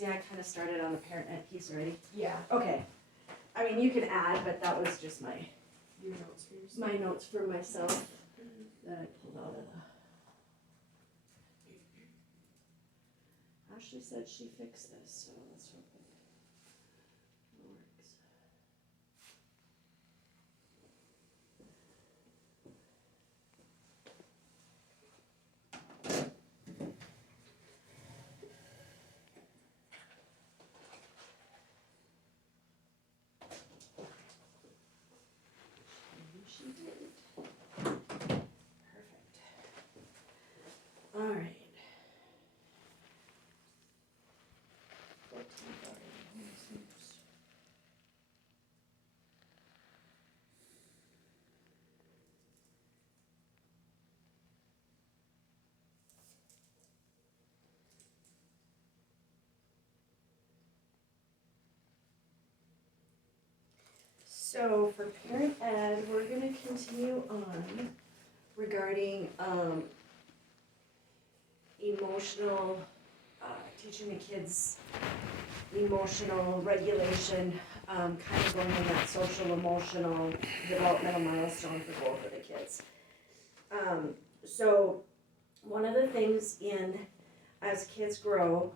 see, I kind of started on the parent ed piece already. Yeah. Okay. I mean, you can add, but that was just Your notes for yourself. my notes for myself that I pulled out of the. Ashley said she fixed this, so let's hope it works. Maybe she did. Perfect. All right. 14:30. So for parent ed, we're gonna continue on regarding emotional, teaching the kids emotional regulation, kind of going in that social, emotional, developmental milestone for both of the kids. So one of the things as kids grow,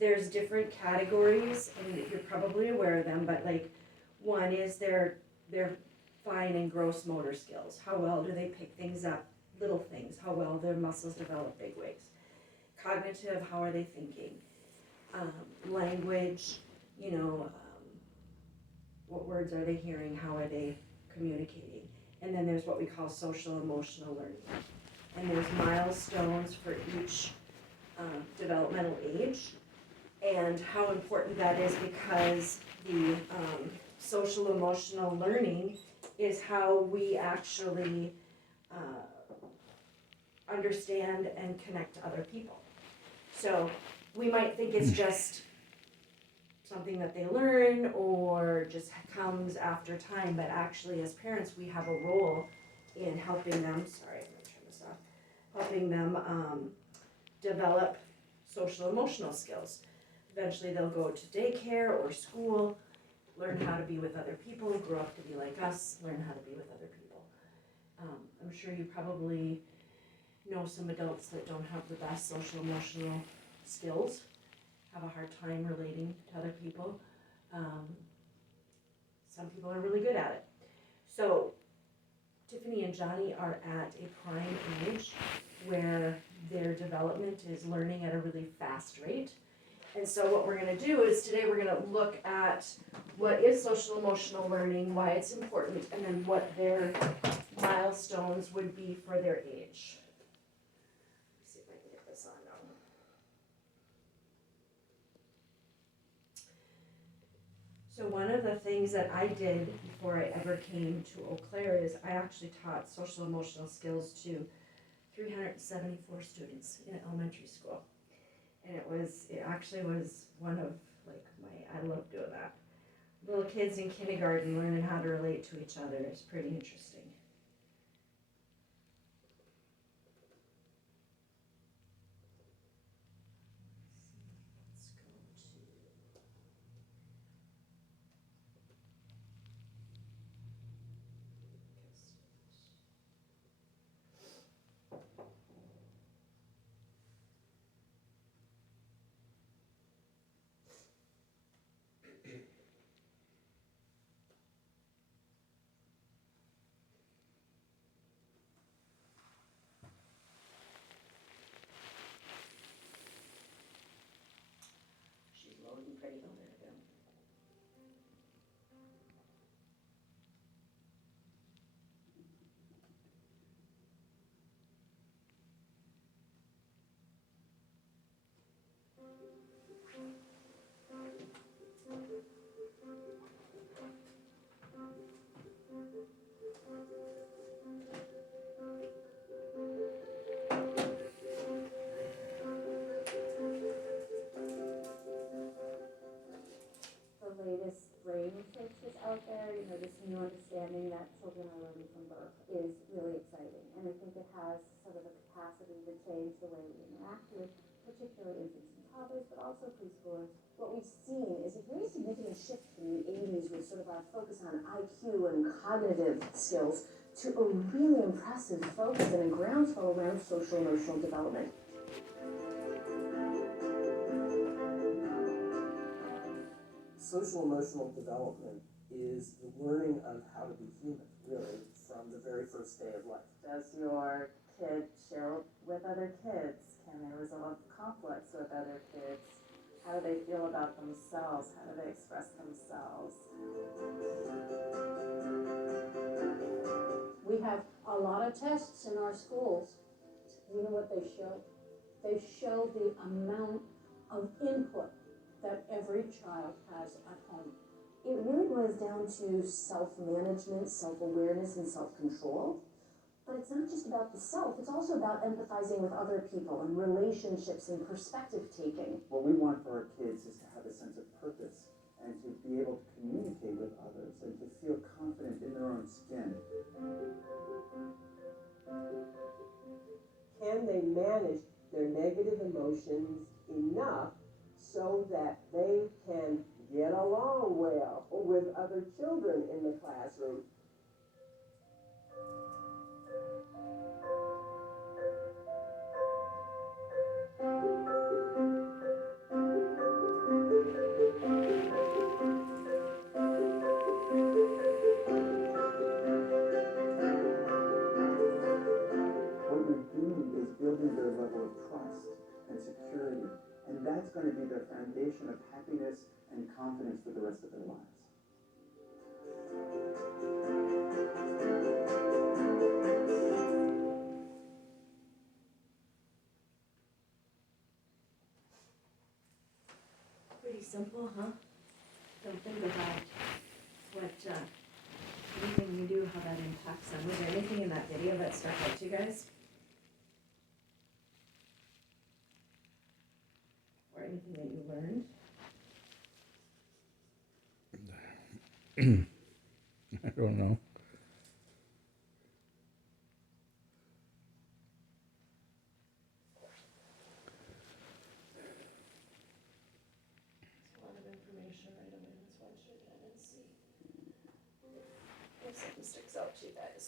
there's different categories, and you're probably aware of them, but like, one is their fine and gross motor skills. How well do they pick things up, little things? How well their muscles develop big wigs? Cognitive, how are they thinking? Language, what words are they hearing? How are they communicating? And then there's what we call social emotional learning. And there's milestones for each developmental age. And how important that is, because the social emotional learning is how we actually understand and connect to other people. So we might think it's just something that they learn or just comes after time, but actually as parents we have a role in helping them, sorry, I'm gonna turn this off, helping them develop social emotional skills. Eventually they'll go to daycare or school, learn how to be with other people, grow up to be like us, learn how to be with other people. I'm sure you probably know some adults that don't have the best social emotional skills, have a hard time relating to other people. Some people are really good at it. So Tiffany and Johnny are at a prime age where their development is learning at a really fast rate. And so what we're gonna do is today we're gonna look at what is social emotional learning, why it's important, and then what their milestones would be for their age. Let's see if I can get this on now. So one of the things that I did before I ever came to Eau Claire is I actually taught social emotional skills to 374 students in elementary school. And it actually was one of I love doing that. Little kids in kindergarten learning how to relate to each other is pretty interesting. Let's go to she's loading pretty. Oh, there we go. The latest brain research is out there, this new understanding that children are learning from birth is really exciting. And I think it has sort of a capacity to change the way we interact with particularly infants and toddlers, but also preschoolers. What we've seen is a very significant shift from the 80s with sort of our focus on IQ and cognitive skills to a really impressive focus and a groundswell around social emotional development. Social emotional development is the learning of how to be human, really, from the very first day of life. Does your kid share with other kids? Can they resolve conflicts with other kids? How do they feel about themselves? How do they express themselves? We have a lot of tests in our schools. You know what they show? They show the amount of input that every child has at home. It really boils down to self-management, self-awareness, and self-control. But it's not just about the self, it's also about empathizing with other people and relationships and perspective taking. What we want for our kids is to have a sense of purpose and to be able to communicate with others and to feel confident in their own skin. Can they manage their negative emotions enough so that they can get along well with other children in the classroom? What you're doing is building their level of trust and security, and that's going to be their foundation of happiness and confidence for the rest of their lives. Pretty simple, huh? Don't think about what, anything you do, how that impacts them. Was there anything in that video that stuck out to you guys? Or anything that you learned? I don't know. It's a lot of information right away, that's why I should get in and see. If something sticks out to you guys.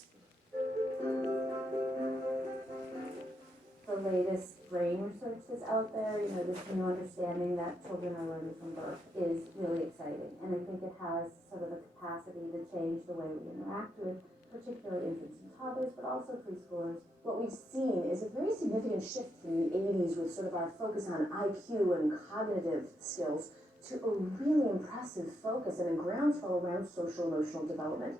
The latest brain research that's out there, this new understanding that children are learning from birth is really exciting. And I think it has sort of the capacity to change the way we interact with particularly infants and toddlers, but also preschoolers. What we've seen is a very significant shift from the 80s with sort of our focus on IQ and cognitive skills to a really impressive focus and a groundswell around social emotional development.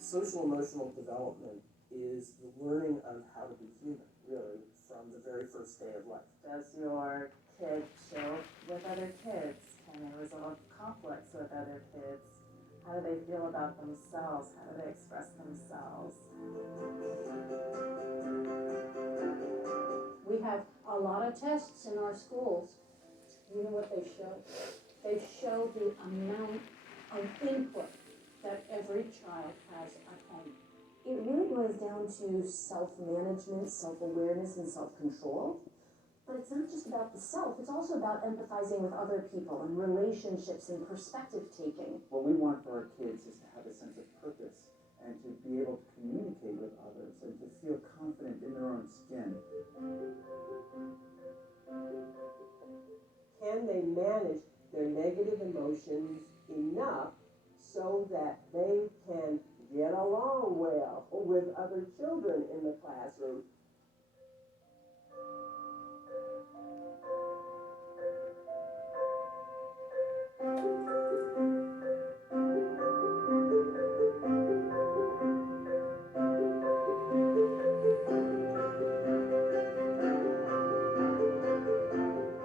Social emotional development is the learning of how to be human, really, from the very first day of life. Does your kid share with other kids? Can they resolve conflicts with other kids? How do they feel about themselves? How do they express themselves? We have a lot of tests in our schools. You know what they show? They show the amount of input that every child has at home. It really boils down to self-management, self-awareness, and self-control. But it's not just about the self, it's also about empathizing with other people and relationships and perspective taking. What we want for our kids is to have a sense of purpose and to be able to communicate with others and to feel confident in their own skin. Can they manage their negative emotions enough so that they can get along well with other children in the classroom?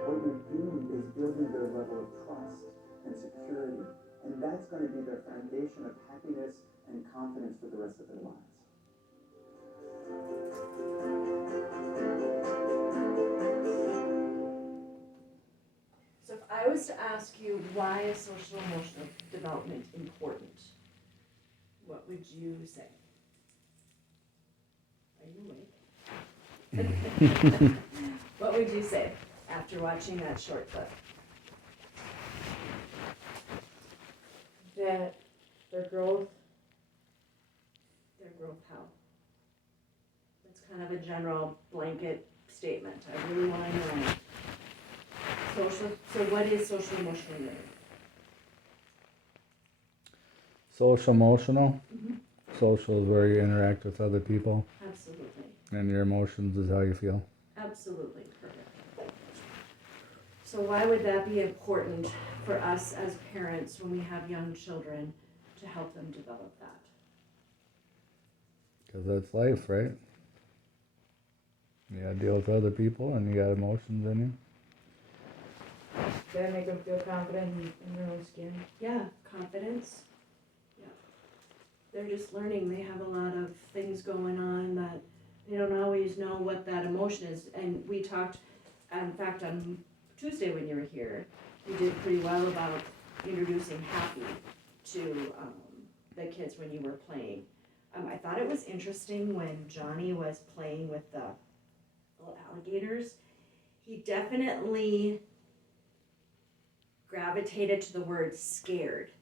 What you're doing is building their level of trust and security, and that's going to be their foundation of happiness and confidence for the rest of their lives. So if I was to ask you, why is social emotional development important? What would you say? Are you awake? What would you say after watching that short clip? That their growth, Their growth how? That's kind of a general blanket statement. I really want to know. So what is social emotional learning? Social emotional. Mhm. Social is where you interact with other people, Absolutely. and your emotions is how you feel. Absolutely, perfect. So why would that be important for us as parents when we have young children to help them develop that? Because that's life, right? You gotta deal with other people, and you got emotions in you. gotta make them feel confident in their own skin. Yeah, confidence. Yeah. They're just learning. They have a lot of things going on that they don't always know what that emotion is. And we talked, in fact, on Tuesday when you were here, you did pretty well about introducing happy to the kids when you were playing. I thought it was interesting when Johnny was playing with the little alligators. He definitely gravitated to the word scared.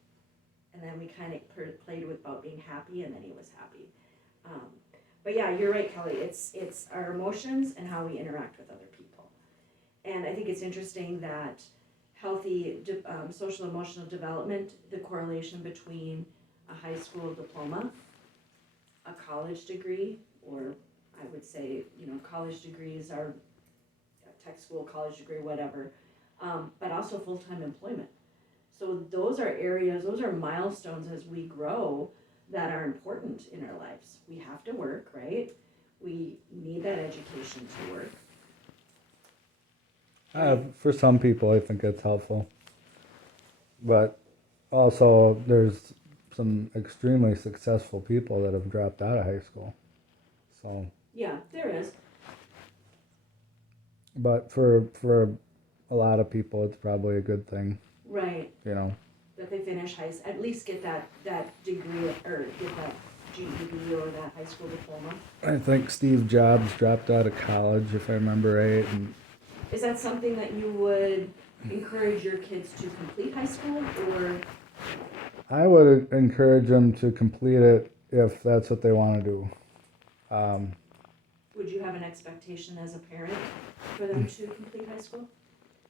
And then we kind of played with about being happy, and then he was happy. But yeah, you're right, Kelly. It's our emotions and how we interact with other people. And I think it's interesting that healthy social emotional development, the correlation between a high school diploma, a college degree, or I would say, college degrees are a tech school, college degree, whatever, but also full-time employment. So those are areas, those are milestones as we grow that are important in our lives. We have to work, right? We need that education to work. For some people, I think it's helpful. But also, there's some extremely successful people that have dropped out of high school. So, Yeah, there is. but for a lot of people, it's probably a good thing, Right, that they finish at least get that degree or get that GED or that high school diploma. I think Steve Jobs dropped out of college, if I remember right, and Is that something that you would encourage your kids to complete high school, or? I would encourage them to complete it if that's what they want to do. Would you have an expectation as a parent for them to complete high school?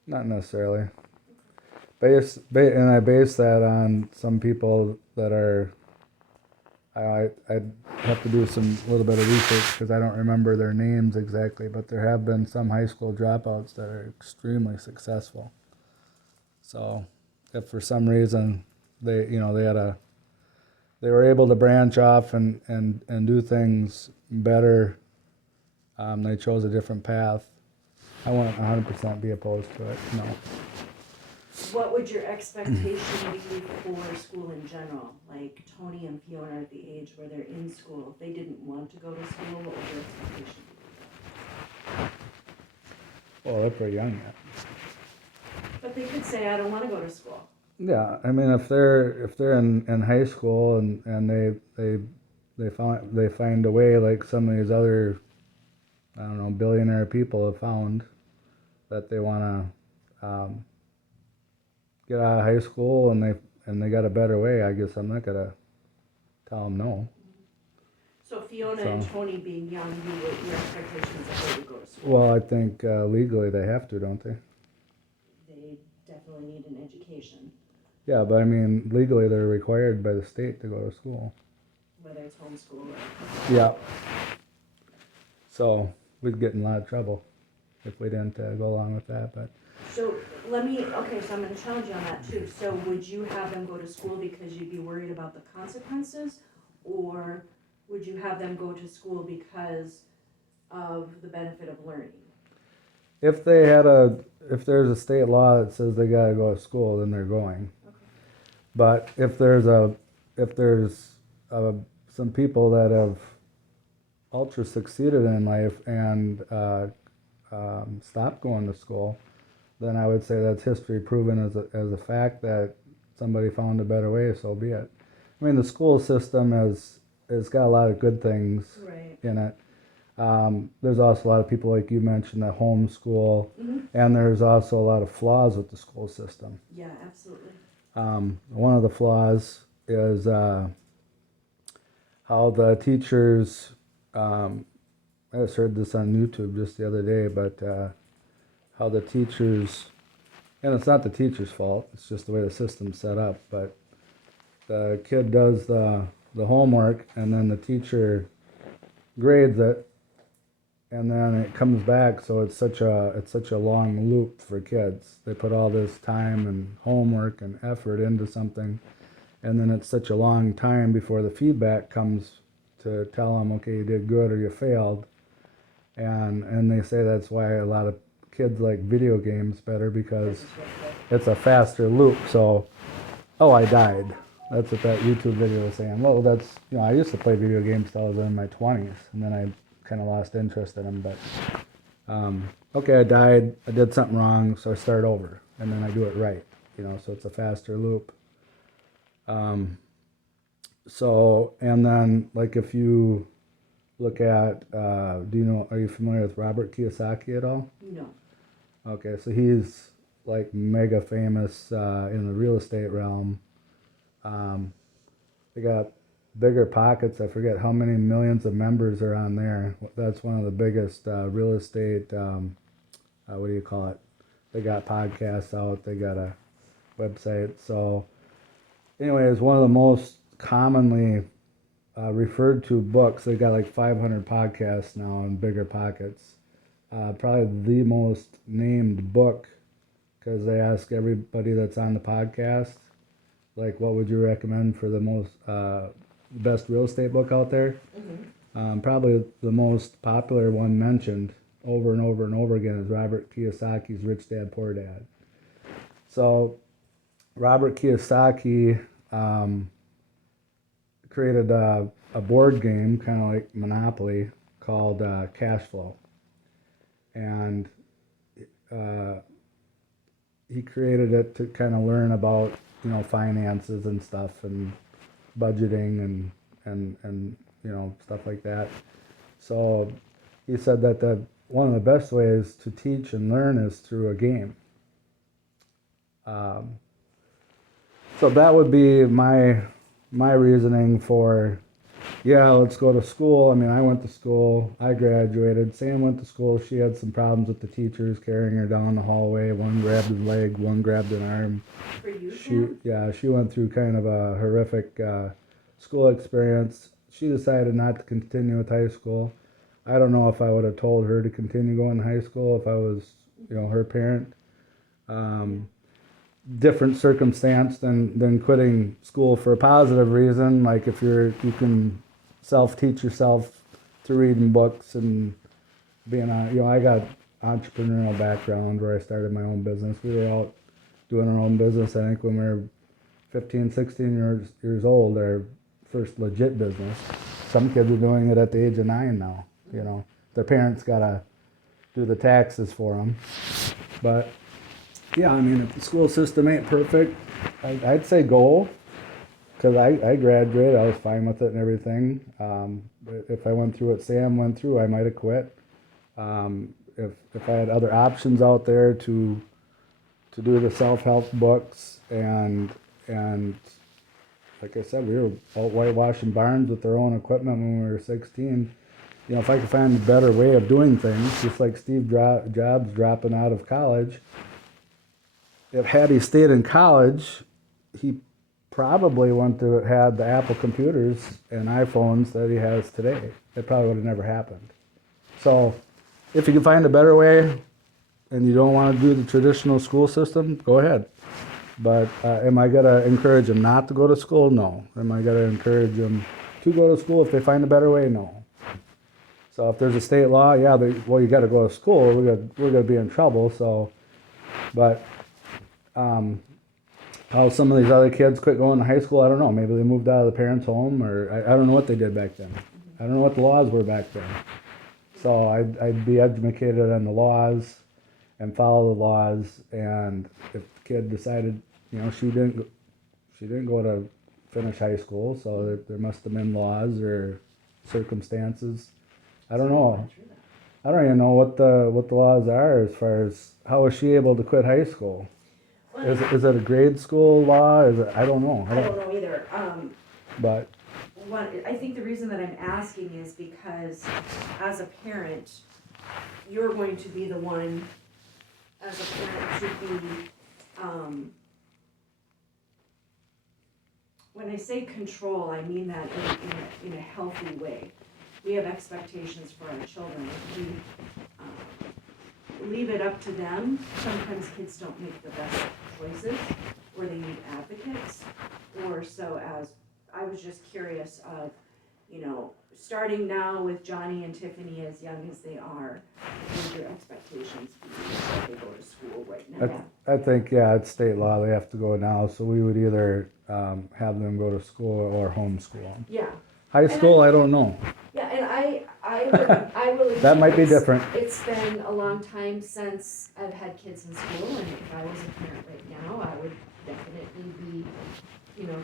Not necessarily. And I base that on some people that are. I'd have to do some little bit of research because I don't remember their names exactly, but there have been some high school dropouts that are extremely successful. So, if for some reason they were able to branch off and do things better, they chose a different path. I wouldn't 100% be opposed to it. No. What would your expectation be for school in general? Like Tony and Fiona are at the age where they're in school. If they didn't want to go to school, what would your expectation be? Well, they're pretty young yet. But they could say, I don't want to go to school. Yeah, I mean, if they're in high school and they find a way, like some of these other, I don't know, billionaire people have found, that they want to get out of high school and they got a better way, I guess I'm not gonna tell them no. So Fiona and Tony being young, your expectation is that they would go to school. Well, I think legally they have to, don't they? They definitely need an education, Yeah, but I mean, legally they're required by the state to go to school. whether it's homeschool or. Yeah. So we'd get in a lot of trouble if we didn't go along with that, but. So so I'm gonna challenge you on that too. So would you have them go to school because you'd be worried about the consequences? Or would you have them go to school because of the benefit of learning? If there's a state law that says they gotta go to school, then they're going. Okay. But if there's some people that have ultra succeeded in life and stopped going to school, then I would say that's history proven as a fact that somebody found a better way, so be it. I mean, the school system has got a lot of good things Right. in it. There's also a lot of people, like you mentioned, that homeschool, Mhm. and there's also a lot of flaws with the school system. Yeah, absolutely. One of the flaws is how the teachers, I just heard this on YouTube just the other day, but how the teachers, and it's not the teacher's fault, it's just the way the system's set up, but the kid does the homework and then the teacher grades it, and then it comes back, so it's such a long loop for kids. They put all this time and homework and effort into something, and then it's such a long time before the feedback comes to tell them, okay, you did good or you failed. And they say that's why a lot of kids like video games better, because it's a faster loop. So, oh, I died. That's what that YouTube video was saying. Well, that's, I used to play video games till I was in my 20s, and then I kind of lost interest in them. But okay, I died. I did something wrong, so I start over, and then I do it right. So it's a faster loop. So, and then like if you look at, are you familiar with Robert Kiyosaki at all? No. Okay, so he's like mega famous in the real estate realm. They got bigger pockets. I forget how many millions of members are on there. That's one of the biggest real estate, what do you call it? They got podcasts out. They got a website. So anyways, one of the most commonly referred to books. They got like 500 podcasts now in bigger pockets. Probably the most named book, because they ask everybody that's on the podcast, like, what would you recommend for the most best real estate book out there? Mm-hmm. Probably the most popular one mentioned over and over and over again is Robert Kiyosaki's Rich Dad Poor Dad. So Robert Kiyosaki created a board game, kind of like Monopoly, called Cash Flow. And he created it to kind of learn about, finances and stuff, and budgeting and stuff like that. So he said that one of the best ways to teach and learn is through a game. So that would be my reasoning for, let's go to school. I mean, I went to school, I graduated. Sam went to school. She had some problems with the teachers carrying her down the hallway. One grabbed his leg, one grabbed an arm. For you, She went through kind of a horrific school experience. She decided not to continue with high school. I don't know if I would have told her to continue going to high school if I was, her parent. Different circumstance than quitting school for a positive reason. Like if you can self-teach yourself through reading books and being I got entrepreneurial background where I started my own business. We were out doing our own business, I think, when we were 15, 16 years old, our first legit business. Some kids are doing it at the age of 9 now, Their parents gotta do the taxes for them. But yeah, I mean, if the school system ain't perfect, I'd say go, because I graduated, I was fine with it and everything. If I went through what Sam went through, I might have quit. If I had other options out there to do the self-help books, and like I said, we were out whitewashing barns with our own equipment when we were 16. If I could find a better way of doing things, just like Steve Jobs dropping out of college, had he stayed in college, he probably wouldn't have had the Apple computers and iPhones that he has today. It probably would have never happened. So if you can find a better way and you don't want to do the traditional school system, go ahead. But am I going to encourage them not to go to school? No. Am I going to encourage them to go to school if they find a better way? No. So if there's a state law, you got to go to school. We're going to be in trouble. So, but how some of these other kids quit going to high school, I don't know. Maybe they moved out of the parents' home, or I don't know what they did back then. I don't know what the laws were back then. So I'd be educated on the laws and follow the laws. And if the kid decided, she didn't go to finish high school, so there must have been laws or circumstances. I don't know. I don't even know what the laws are as far as how is she able to quit high school? Is it a grade school law? Is it, I don't know. I don't know either. But I think the reason that I'm asking is because as a parent, you're going to be the one, as a parent, to be, when I say control, I mean that in a healthy way. We have expectations for our children. If we leave it up to them, sometimes kids don't make the best choices, or they need advocates, or so as, I was just curious of, starting now with Johnny and Tiffany as young as they are, what would your expectations be if they go to school right now? I think, yeah, it's state law. They have to go now. So we would either have them go to school or homeschool them. Yeah, High school, I don't know. yeah, and I really. That might be it's- different. It's been a long time since I've had kids in school, and if I was a parent right now, I would definitely be,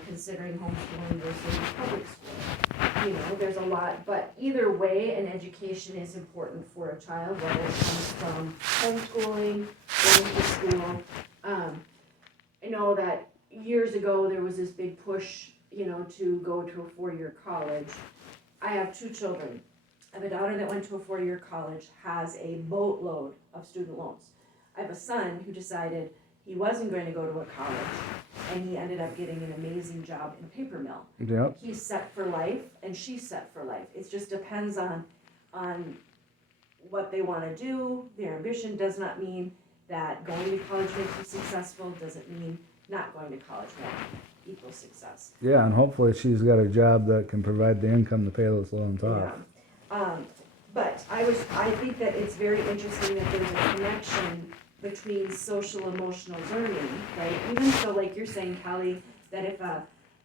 considering homeschooling versus public school. There's a lot, but either way, an education is important for a child, whether it comes from homeschooling, going to school. I know that years ago, there was this big push, to go to a four-year college. I have two children. I have a daughter that went to a four-year college, has a boatload of student loans. I have a son who decided he wasn't going to go to a college, and he ended up getting an amazing job in a paper mill. Yep. He's set for life, and she's set for life. It just depends on what they want to do. Their ambition does not mean that going to college makes you successful, doesn't mean not going to college will equal success. Yeah, and hopefully she's got a job that can provide the income to pay those loans off. Yeah. But I think that it's very interesting that there's a connection between social emotional learning, right? Even so, like you're saying, Kelly, that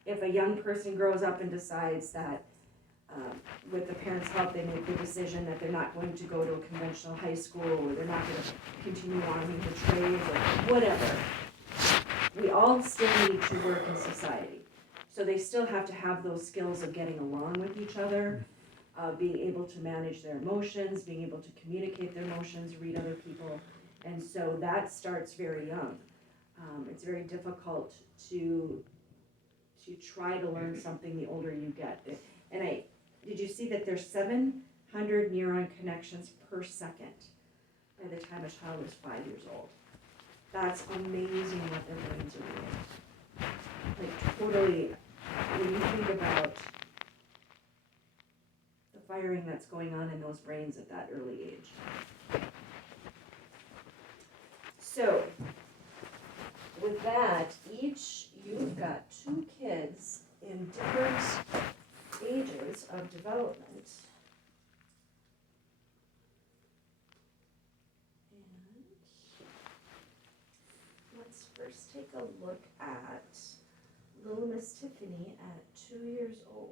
if a young person grows up and decides that with the parents' help, they make the decision that they're not going to go to a conventional high school, or they're not going to continue on in the trades, or whatever, we all still need to work in society. So they still have to have those skills of getting along with each other, being able to manage their emotions, being able to communicate their emotions, read other people. And so that starts very young. It's very difficult to try to learn something the older you get. And did you see that there's 700 neuron connections per second by the time a child is 5 years old? That's amazing what their brains are doing. Like totally, when you think about the firing that's going on in those brains at that early age. So, with that, you've got two kids in different ages of development. And let's first take a look at little Miss Tiffany at 2 years old.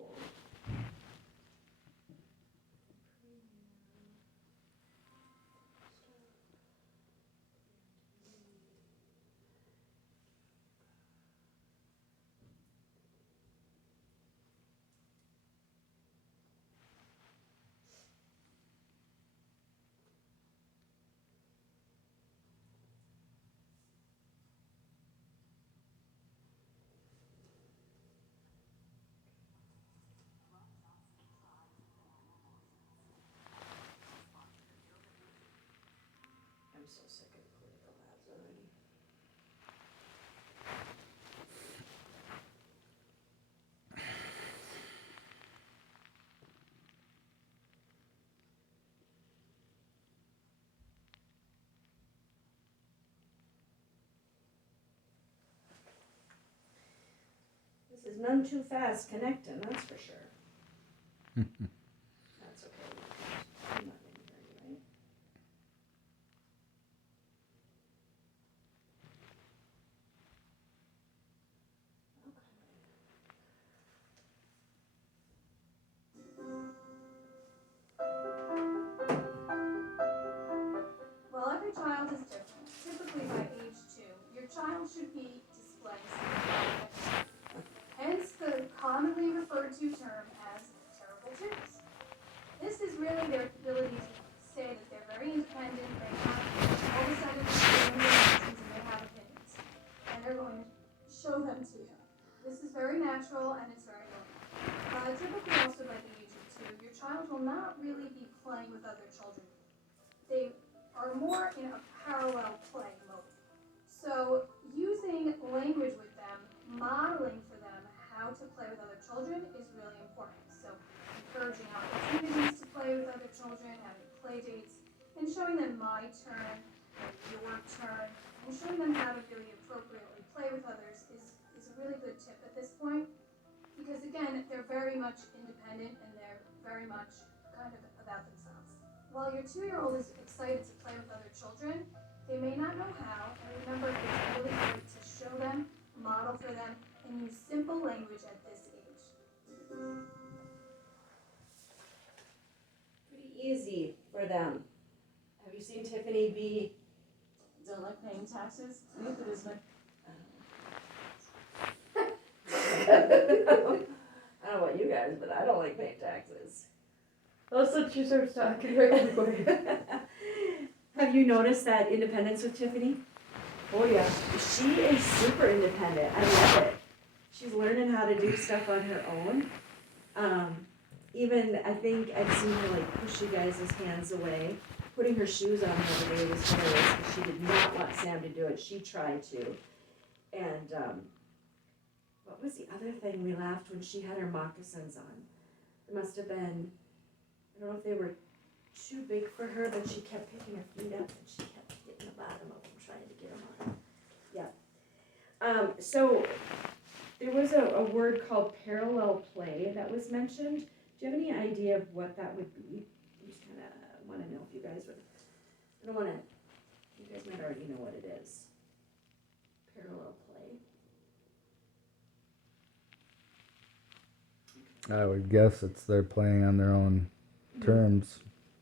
I'm so sick of clinical labs already. This is none too fast connecting, that's for sure. That's okay. I'm not in here, right? Well, every child is different. Typically by age 2, your child should be displaying some hence the commonly referred to term as terrible twos. This is really the show them to you. This is very natural and it's very normal. Typically also by the age of 2, your child will not really be playing with other children. They are more in a parallel play mode. So using language with them, modeling for them how to play with other children is really important. So encouraging opportunities to play with other children, having play dates, and showing them my turn and your turn, and showing them how to really appropriately play with others is a really good tip at this point. Because again, they're very much independent and they're very much kind of about themselves. While your 2-year-old is excited to play with other children, they may not know how, and remember it's really great to show them, model for them, and use simple language at this age. Pretty easy for them. Have you seen Tiffany be? Don't like paying taxes? Neither does my. I don't know about you guys, but I don't like paying taxes. Also, she starts talking right quick. Have you noticed that independence with Tiffany? Oh, yeah. She is super independent. I love it. She's learning how to do stuff on her own. Even I think I've seen her like push you guys' hands away. Putting her shoes on the other day was hilarious because she did not want Sam to do it. She tried to. And what was the other thing we laughed when she had her moccasins on? It must have been, I don't know if they were too big for her, but she kept picking her feet up and she kept hitting the bottom of them trying to get them on. Yeah. So there was a word called parallel play that was mentioned. Do you have any idea of what that would be? I just kind of want to know if you guys would. I don't want to. You guys might already know what it is. Parallel play. I would guess it's they're playing on their own terms.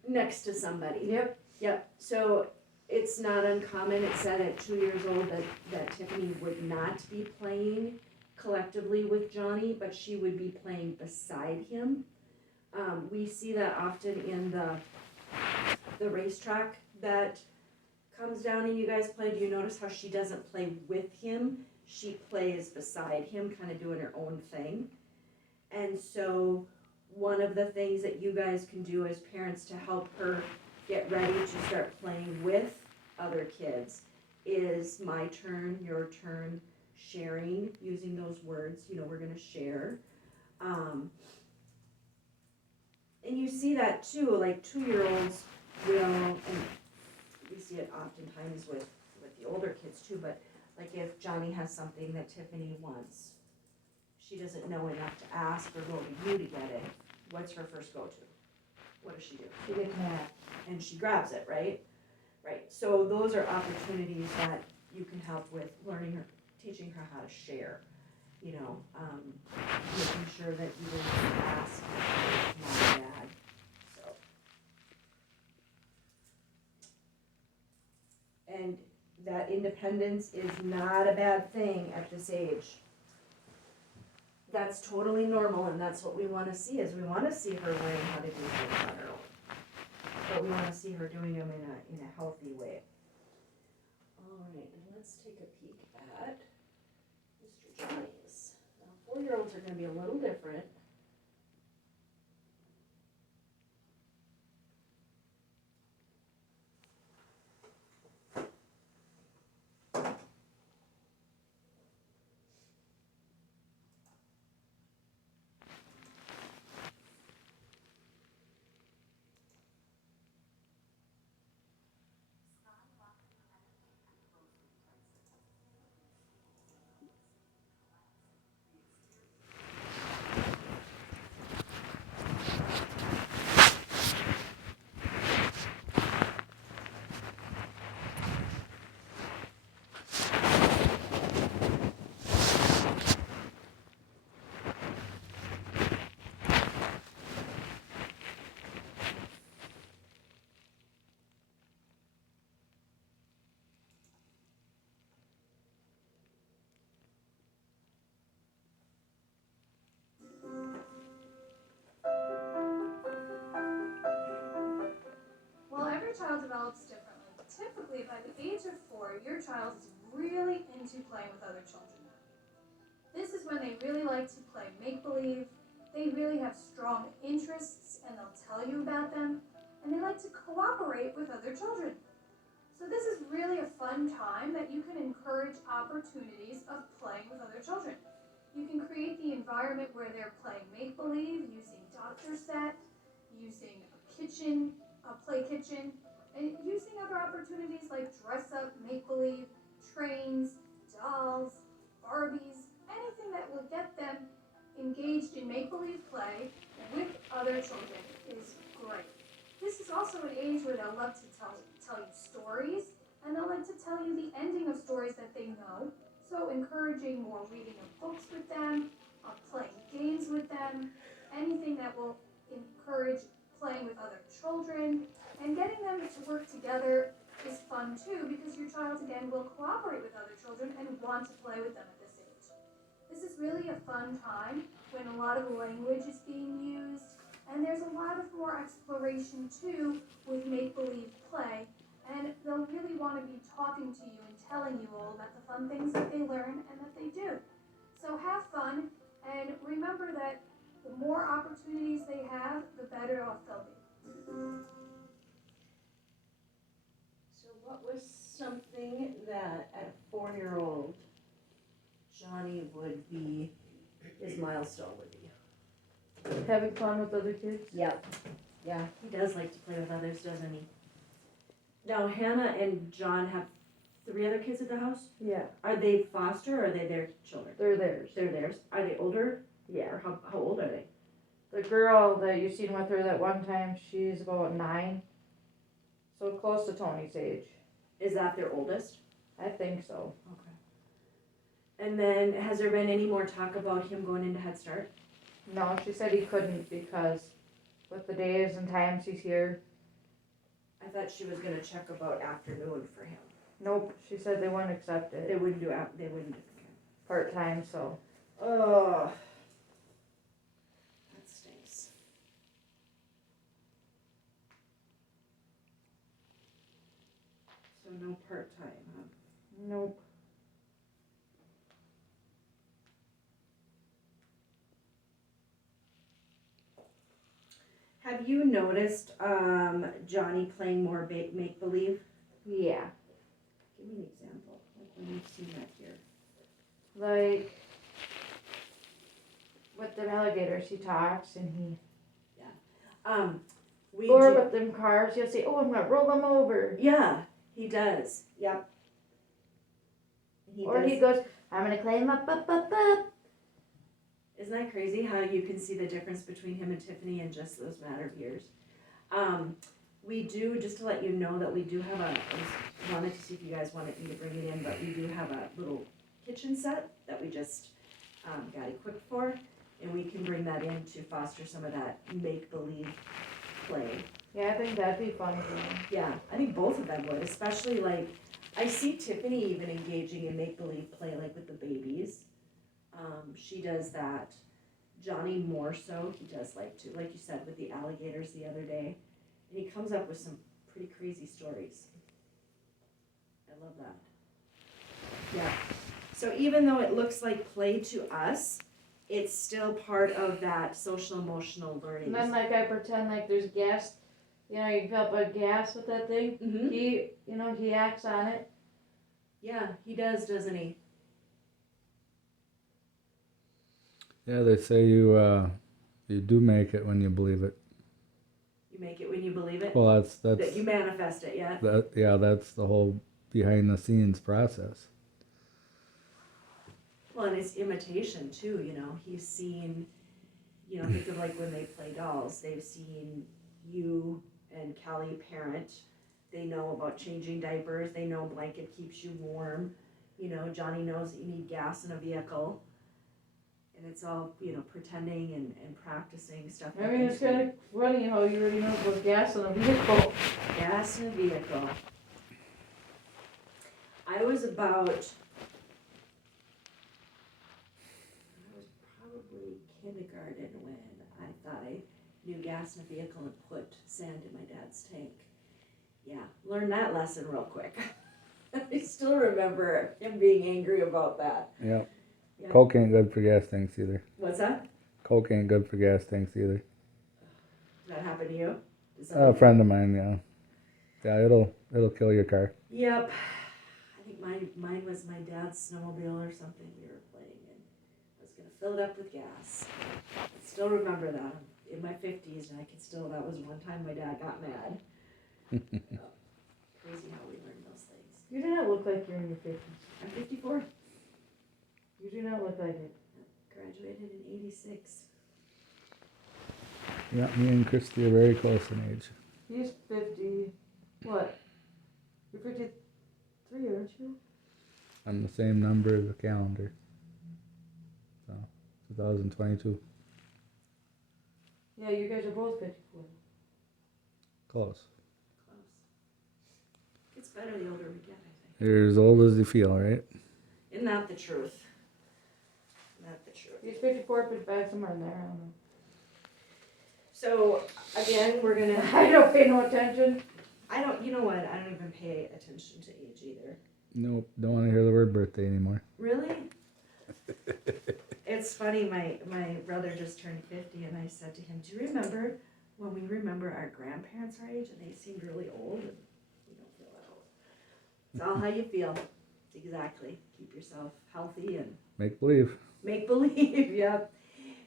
Next to somebody. Yep. Yep. So it's not uncommon. It said at 2 years old that Tiffany would not be playing collectively with Johnny, but she would be playing beside him. We see that often in the racetrack that comes down and you guys play. Do you notice how she doesn't play with him? She plays beside him, kind of doing her own thing. And so one of the things that you guys can do as parents to help her get ready to start playing with other kids is my turn, your turn, sharing, using those words, we're gonna share. And you see that too, like 2-year-olds will, and we see it oftentimes with the older kids too, but like if Johnny has something that Tiffany wants, she doesn't know enough to ask or go to you to get it, what's her first go-to? What does she do? She gets mad. And she grabs it, right? Right, so those are opportunities that you can help with learning her, teaching her how to share, making sure that you didn't ask mom and dad, so. And that independence is not a bad thing at this age. That's totally normal, and that's what we wanna see, is we wanna see her learning how to do things on her own. But we wanna see her doing them in a healthy way. Alright, and let's take a peek at Mr. Johnny's. Now, 4-year-olds are gonna be a little different. Every child develops differently. Typically, by the age of 4, your child is really into playing with other children. when they really like to play make-believe, they really have strong interests and they'll tell you about them, and they like to cooperate with other children. So this is really a fun time that you can encourage opportunities of playing with other children. You can create the environment where they're playing make-believe, using doctor set, using a play kitchen, and using other opportunities like dress up, make-believe, trains, dolls, Barbies, anything that will get them engaged in make-believe play with other children is great. This is also an age where they'll love to tell you stories, and they'll like to tell you the ending of stories that they know. So encouraging more reading of books with them, playing games with them, anything that will encourage playing with other children, and getting them to work together is fun too, because your child again will cooperate with other children and want to play with them at this age. This is really a fun time when a lot of language is being used, and there's a lot of more exploration too with make-believe play, and they'll really want to be talking to you and telling you all about the fun things that they learn and that they do. So have fun, and remember that the more opportunities they have, the better off they'll be. So what was something that at a 4-year-old Johnny would be, his milestone would be? Having fun with other kids. Yep. Yeah, he does like to play with others, doesn't he? Now Hannah and John have 3 other kids at the house. Yeah, Are they foster or are they their children? they're theirs. They're theirs. Are they older? Yeah. Or how old are they? The girl that you seen with her that one time, she's about 9. So close to Tony's age. Is that their oldest? I think so. Okay. And then has there been any more talk about him going into Head Start? No, she said he couldn't because with the days and times he's here. I thought she was gonna check about afternoon for him. Nope, she said they wouldn't accept They it wouldn't do they wouldn't do part-time, so. Oh. That stinks. So no part-time, huh? Nope. Have you noticed Johnny playing more make-believe? Yeah. Give me an example, like when you've seen that here. Like, with them alligators, he talks and he. We Or do, with them cars, he'll say, "Oh, I'm gonna roll them over." yeah, he does, yep. He He goes, "I'm gonna climb up. Isn't that crazy how you can see the difference between him and Tiffany in just those matter of years? We do, just to let you know that we do have I just wanted to see if you guys wanted me to bring it in, but we do have a little kitchen set that we just got equipped for, and we can bring that in to foster some of that make-believe play. Yeah, I think that'd be fun for him. Yeah, I think both of them would, especially like, I see Tiffany even engaging in make-believe play, like with the babies. She does that. Johnny more so, he does like to, like you said, with the alligators the other day. And he comes up with some pretty crazy stories. I love that. Yeah. So even though it looks like play to us, it's still part of that social emotional learning. And then like I pretend like there's gas, you know, you fill up a gas with that thing. Mm-hmm. He acts on it. Yeah, he does, doesn't he? Yeah, they say you do make it when you believe it. You make it when you believe it. Well, that's That you manifest it, yeah. that's the whole behind the scenes process. Well, and it's imitation too, you know. He's seen, you know, think of like when they play dolls, they've seen you and Callie parent. They know about changing diapers. They know blanket keeps you warm. You know, Johnny knows that you need gas in a vehicle. And it's all, you know, pretending and practicing stuff. I mean, it's kind of funny how you already know about gas in a vehicle. Gas in a vehicle. I was probably kindergarten when I thought I knew gas in a vehicle and put sand in my dad's tank. Yeah, learned that lesson real quick. I still remember him being angry about that. Yeah. Yeah. Coke ain't good for gas tanks either. What's that? Coke ain't good for gas tanks either. Did that happen to you? Did A somebody- friend of mine, yeah. Yeah, it'll kill your car. Yep. I think mine was my dad's snowmobile or something we were playing and I was gonna fill it up with gas. I still remember that. I'm in my 50s and I can still, that was one time my dad got mad. Crazy how we learn those things. You do not look like you're in your 50s. I'm 54. You do not look like it. Graduated in 86. Yeah, me and Christy are very close in age. He's 50. What? You're 53, aren't you? On the same number as the calendar. So, 2022. Yeah, you guys are both 54. Close. Close. It's better the older we get, I think. You're as old as you feel, right? Isn't that the truth? Isn't that the truth? He's 54, but back somewhere in there. I don't know. So, again, we're gonna. I don't pay no attention. You know what? I don't even pay attention to age either. Nope, don't want to hear the word birthday anymore. Really? It's funny, my brother just turned 50 and I said to him, do you remember when we remember our grandparents our age and they seemed really old and we don't feel that old? It's all how you feel. Exactly. Keep yourself healthy and Make believe. make believe, yep.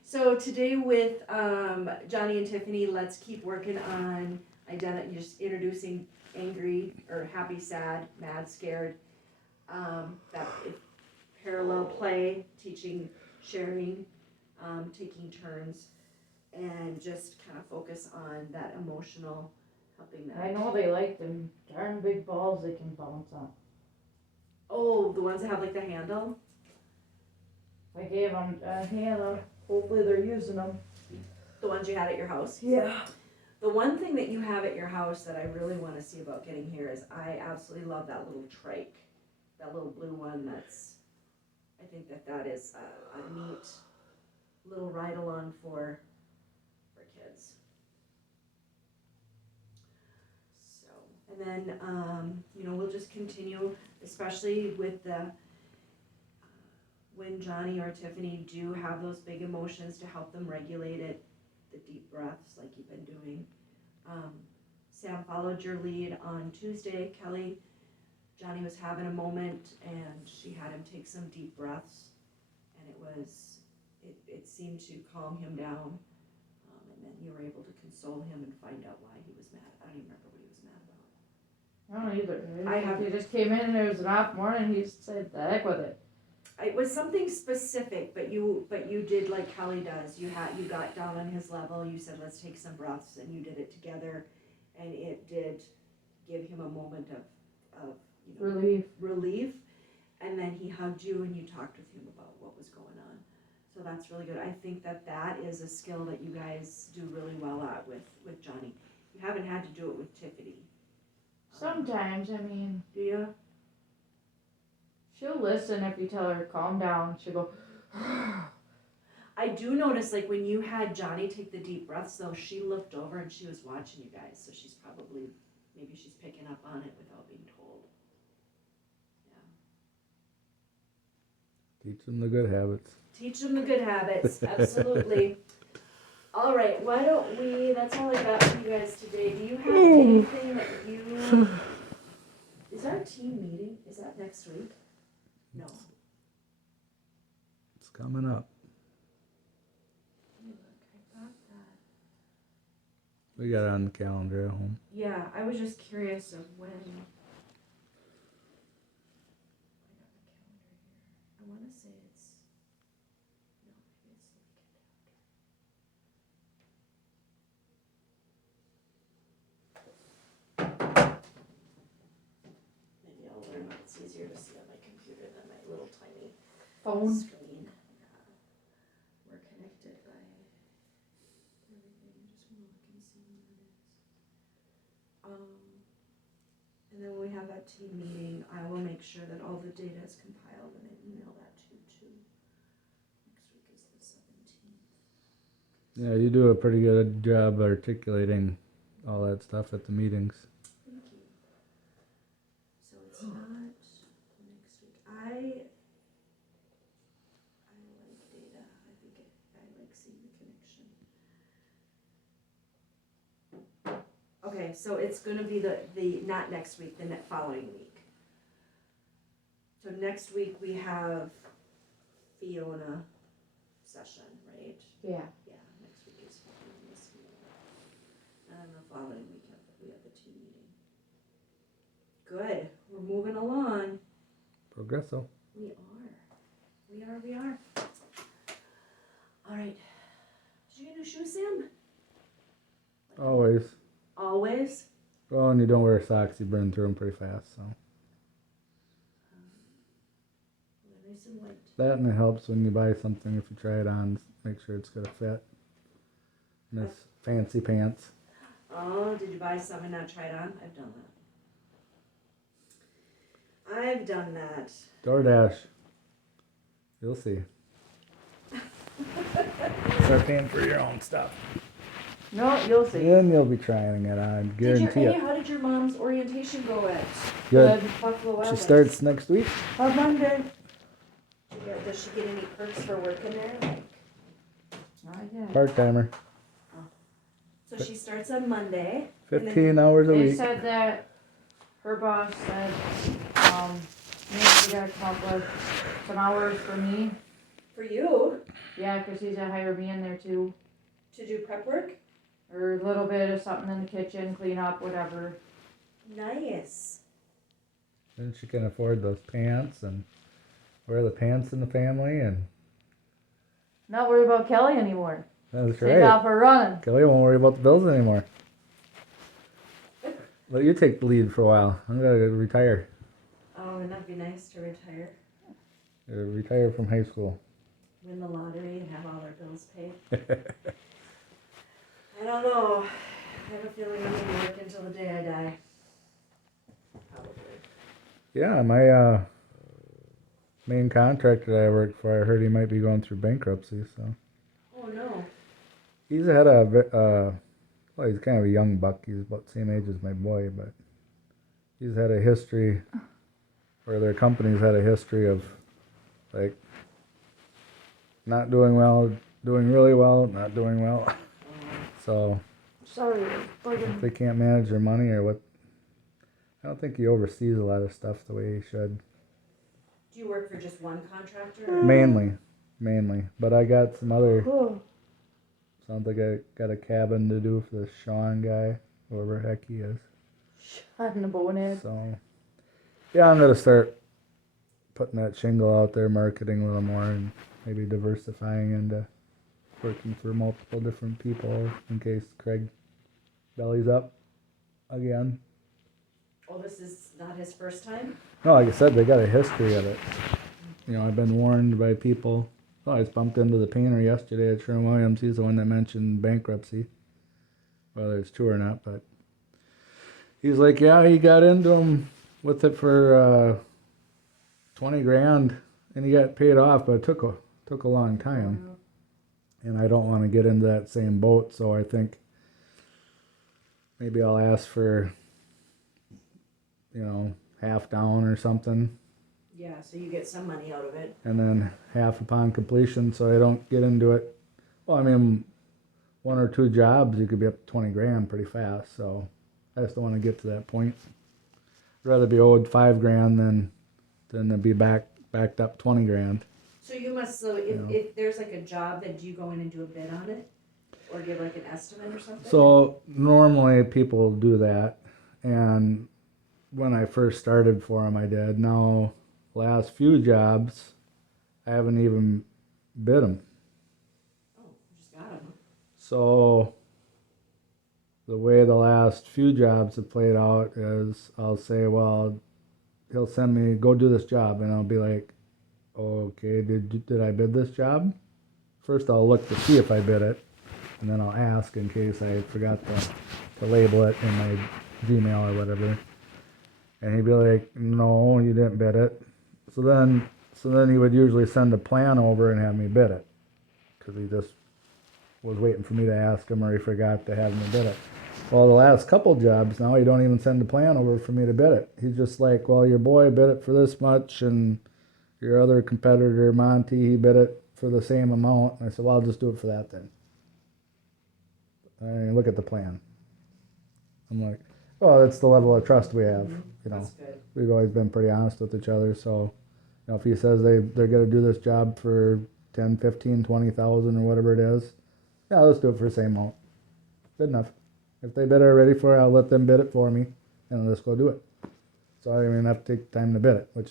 So today with Johnny and Tiffany, let's keep working on just introducing angry or happy, sad, mad, scared. That if parallel play, teaching, sharing, taking turns, and just kind of focus on that emotional, helping that. I know they like them darn big balls they can bounce on. Oh, the ones that have like the handle? I gave them a hand. Hopefully they're using them. The ones you had at your house? Yeah. The one thing that you have at your house that I really want to see about getting here is I absolutely love that little trike. That little blue one I think that is a neat little ride along for kids. So, and then, we'll just continue, especially with when Johnny or Tiffany do have those big emotions to help them regulate it, the deep breaths like you've been doing. Sam followed your lead on Tuesday. Kelly, Johnny was having a moment and she had him take some deep breaths and it seemed to calm him down. And then you were able to console him and find out why he was mad. I don't even remember what he was mad about. I don't either. I have- He just came in and it was an off morning. He said, "The heck with it." It was something specific, but you did like Kelly does. You got down on his level. You said, let's take some breaths, and you did it together, and it did give him a moment of relief. And then he hugged you, and you talked with him about what was going on. So that's really good. I think that is a skill that you guys do really well at with Johnny. You haven't had to do it with Tiffany. Sometimes, I mean, Do you? she'll listen if you tell her calm down. She'll go. I do notice, like, when you had Johnny take the deep breaths, though, she looked over and she was watching you guys, so she's maybe she's picking up on it without being told. Yeah. Teach them the good habits. Teach them the good habits, absolutely. All right, why don't that's all I got for you guys today. Do you have anything that is our team meeting, is that next week? No. It's coming up. Let me look, I got that. We got it on the calendar at home. Yeah, I was just curious of when. I got the calendar here. I want to say it's. No, maybe it's the weekend after. Maybe I'll learn that it's easier to see on my computer than my little tiny Phone. screen. Yeah. We're connected by everything. I just want to look and see when it is. And then when we have that team meeting, I will make sure that all the data is compiled and I email that to you too. Next week is the 17th. Yeah, you do a pretty good job articulating all that stuff at the meetings. Thank you. So it's not next week. I Okay, so it's gonna be the, not next week, the following week. So next week we have Fiona session, right? Yeah. Yeah, next week is Fiona's meeting. And the following week we have the team meeting. Good, we're moving along. Progresso. We are. All right. Did you get new shoes, Sam? Always. Always? Well, and you don't wear socks, you burn through them pretty fast, so. They're nice and white. That and it helps when you buy something, if you try it on, make sure it's gonna fit. Miss fancy pants. Oh, did you buy some and not try it on? I've done that. DoorDash. You'll see. Start paying for your own stuff. No, you'll see. Then you'll be trying it on, guarantee it. How did your mom's orientation go at? Good. Buffalo Wild She Wings. starts next week. On Monday. Does she get any perks for working there? Like, Not yet. Part-timer. so she starts on Monday. 15 hours a They week. said that her boss said, maybe you gotta come up with some hours for me. For you Yeah, 'cause he's gonna hire me in there too. to do prep work? Or a little bit of something in the kitchen, clean up, whatever. Nice. Then she can afford those pants and wear the pants in the family, and Not worry about Kelly anymore. that's Take right. off her running. Kelly won't worry about the bills anymore. Let you take the lead for a while. I'm gonna retire. Oh, wouldn't that be nice to retire? Retire from high school. Win the lottery and have all our bills paid? I don't know. I have a feeling I'm gonna be working until the day I die. Probably. Yeah, my main contractor that I worked for, I heard he might be going through bankruptcy, so. Oh no. He's had a, well, he's kind of a young buck. He's about the same age as my boy, but he's had a history, or their company's had a history of, like, not doing well, doing really well, not doing well. So, Sorry, if they can't manage their money or what, I don't think he oversees a lot of stuff the way he should. Do you work for just one contractor? Or? Mainly. But I got some other, sounds like I got a cabin to do for the Sean guy, whoever the heck he is. On the bonehead. So, yeah, I'm gonna start putting that shingle out there, marketing a little more, and maybe diversifying into working for multiple different people in case Craig bellies up again. Oh, this is not his first time? No, like I said, they got a history of it. You know, I've been warned by people. Oh, I just bumped into the painter yesterday at Sherwin-Williams. He's the one that mentioned bankruptcy, whether it's true or not. But he's like, yeah, he got into him with it for 20 grand, and he got paid off, but it took a long time. And I don't want to get into that same boat, so I think maybe I'll ask for, half down or something. Yeah, so you get some money out of it. And then half upon completion, so I don't get into it. Well, I mean, one or two jobs, you could be up to 20 grand pretty fast, so I just don't want to get to that point. I'd rather be owed 5 grand than to be backed up 20 grand. So you must, if there's like a job, then do you go in and do a bid on it? Or give like an estimate or something? So normally people do that, and when I first started for them, I did. Now, last few jobs, I haven't even bid them. Oh, you just got them. So the way the last few jobs have played out is I'll say, well, he'll send me, go do this job, and I'll be like, okay, did I bid this job? First I'll look to see if I bid it, and then I'll ask in case I forgot to label it in my Gmail or whatever. And he'd be like, no, you didn't bid it. So then he would usually send a plan over and have me bid it, because he just was waiting for me to ask him, or he forgot to have me bid it. Well, the last couple jobs now, he don't even send a plan over for me to bid it. He's just like, well, your boy bid it for this much, and your other competitor, Monty, he bid it for the same amount. And I said, well, I'll just do it for that then. I mean, look at the plan. I'm like, well, that's the level of trust we have. You know, That's good. we've always been pretty honest with each other. So, you know, if he says they're going to do this job for 10, 15, 20,000 or whatever it is, yeah, let's do it for the same amount. Good enough. If they bid already for it, I'll let them bid it for me, and let's go do it. So I don't even have to take time to bid it, which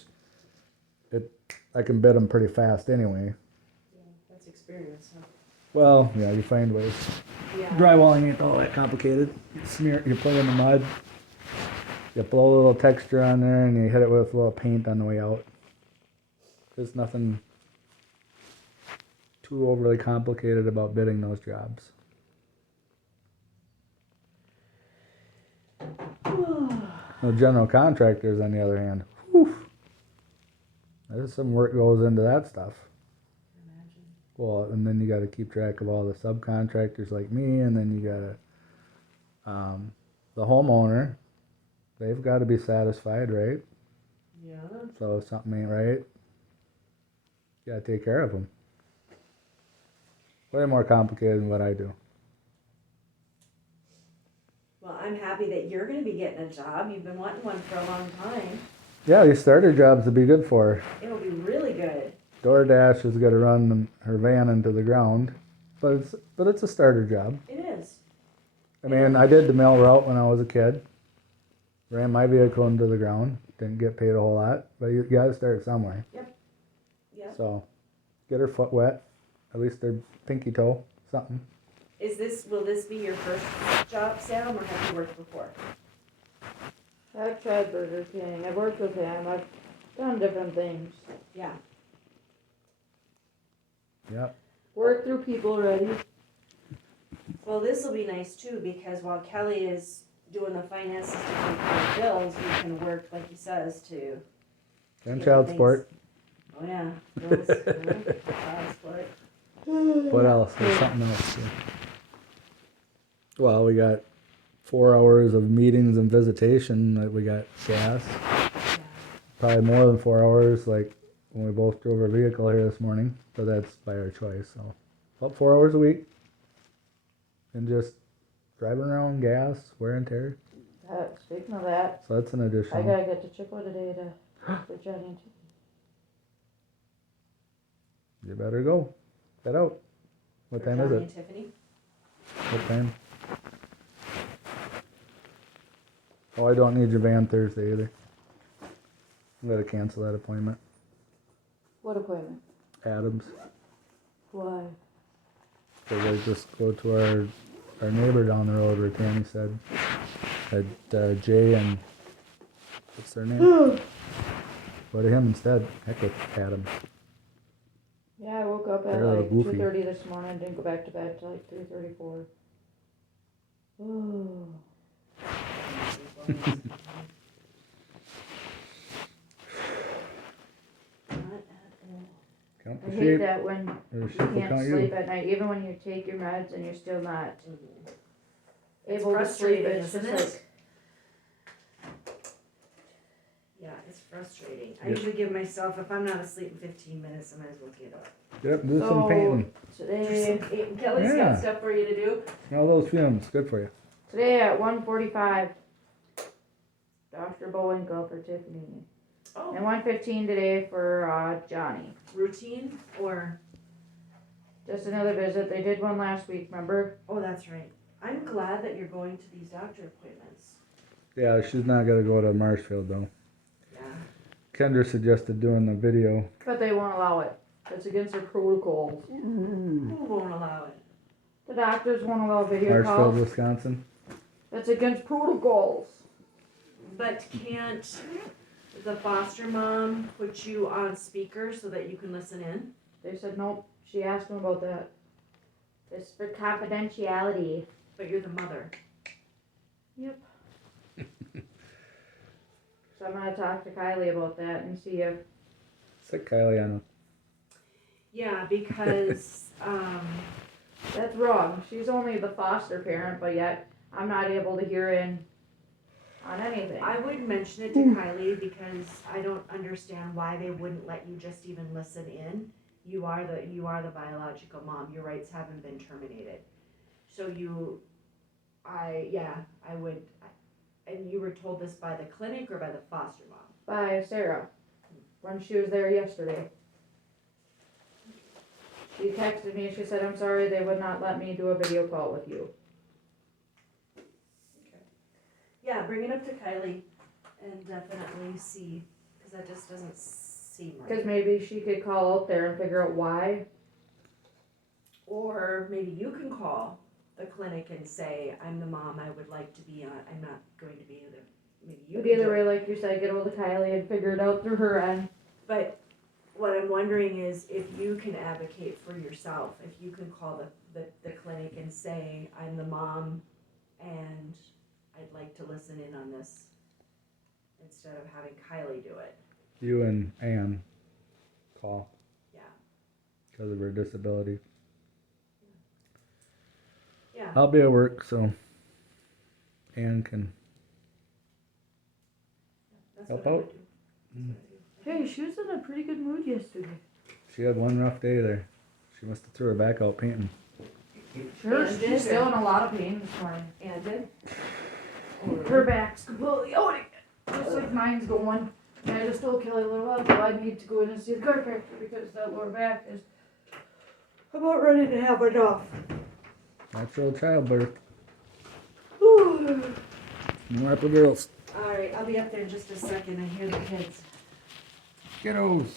I can bid them pretty fast anyway. Yeah, that's experience, huh? Well, yeah, you find ways. Yeah. Drywalling ain't all that complicated. You play in the mud, you blow a little texture on there, and you hit it with a little paint on the way out. There's nothing too overly complicated about bidding those jobs. The general contractors, on the other hand, whew, there's some work goes into that stuff. Imagine. Well, and then you got to keep track of all the subcontractors like me, and then you got to, the homeowner, they've got to be satisfied, right? Yeah. So if something ain't right, you got to take care of them. Way more complicated than what I do. Well, I'm happy that you're gonna be getting a job. You've been wanting one for a long time. Yeah, these starter jobs would be good for her. It'll be really good. DoorDash is going to run her van into the ground, but it's a starter job. It is. I mean, I did the mail route when I was a kid. Ran my vehicle into the ground. Didn't get paid a whole lot, but you got to start somewhere. Yep. Yep. So, get her foot wet, at least her pinky toe, something. Will this be your first job, Sam, or have you worked before? I've tried Burger King. I've worked with him. I've done different things. Yeah. Yep. Worked through people already. Well, this will be nice too, because while Kelly is doing the finances to pay for the bills, we can work, like he says, to. And get child things- support. Oh yeah. Bills, child support. What else? There's something else. Too. Well, we got 4 hours of meetings and visitation. Like we got gas. Probably more than 4 hours, like when we both drove our vehicle here this morning. But that's by our choice. So about 4 hours a week, and just driving around, gas, wear and tear. Speaking of that, So that's an I additional. gotta get to Chippewa today for Johnny and Tiffany. You better go. Get out. What For time is Johnny it? and Tiffany. What time? Oh, I don't need your van Thursday either. I'm gonna cancel that appointment. What appointment? Adams. Why? Because I just go to our neighbor down the road where Tammy said. At Jay and what's their name? Go to him instead. Heck with Adams. Yeah, I woke up at They're a little like goofy. 2:30 this morning. Didn't go back to bed till like 3:34. Oh. Count I the hate sheep. that when Or the you sheep will can't count sleep you. at night, even when you take your meds and you're still not It's able to sleep. frustrating, It's isn't just it? like, Yeah, it's frustrating. I Yep. usually give myself, if I'm not asleep in 15 minutes, I might as well get up. Yep, do some So- painting. today, Kelly's Yeah. got stuff for you to do. All those fumes, good for you. today at 1:45, Dr. Bowinkle for Tiffany. Oh, And 1:15 today for Johnny. routine or, Just another visit. They did one last week, remember? oh, that's right. I'm glad that you're going to these doctor appointments. Yeah, she's not gonna go to Marshfield though. Yeah. Kendra suggested doing the video. But they won't allow it. It's against their protocols. Who won't allow it? The doctors won't allow video Marshfield, calls. Wisconsin. That's against protocols. But can't the foster mom put you on speaker so that you can listen in? They said nope. She asked them about that. It's for confidentiality. But you're the mother. So I'm gonna talk to Kylie about that and see if Sick Kylie on Yeah, because, that's wrong. She's only the foster parent, but yet I'm not able to hear in on anything. I would mention it to Kylie because I don't understand why they wouldn't let you just even listen in. You are the biological mom. Your rights haven't been terminated. So I would, and you were told this by the clinic or by the foster mom? By Sarah, when she was there yesterday. She texted me, she said, I'm sorry, they would not let me do a video call with you. Yeah, bring it up to Kylie and definitely see, cause that just doesn't seem right. Cause maybe she could call out there and figure out why. Or maybe you can call the clinic and say, I'm the mom, I would like to be on, I'm not going to be there. Maybe you But can either do it. way, like you said, get hold of Kylie and figure it out through her end. But what I'm wondering is if you can advocate for yourself, if you can call the clinic and say, I'm the mom and I'd like to listen in on this instead of having Kylie do it. You and Ann call Yeah. because of her disability. Yeah. I'll be at work, so Ann can That's help what I would out. do. That's what I do. Hey, she was in a pretty good mood yesterday. She had one rough day there. She must have threw her back out painting. Sure, And she's did still her. in a lot of pain this morning. And did? Her back's completely out again, just like mine's going. And I just told Kelly a little while ago, I need to go in and see the chiropractor because that lower back is about ready to have enough. Natural childbirth. More upper girls. Alright, I'll be up there in just a second. I hear the kids. Kiddos.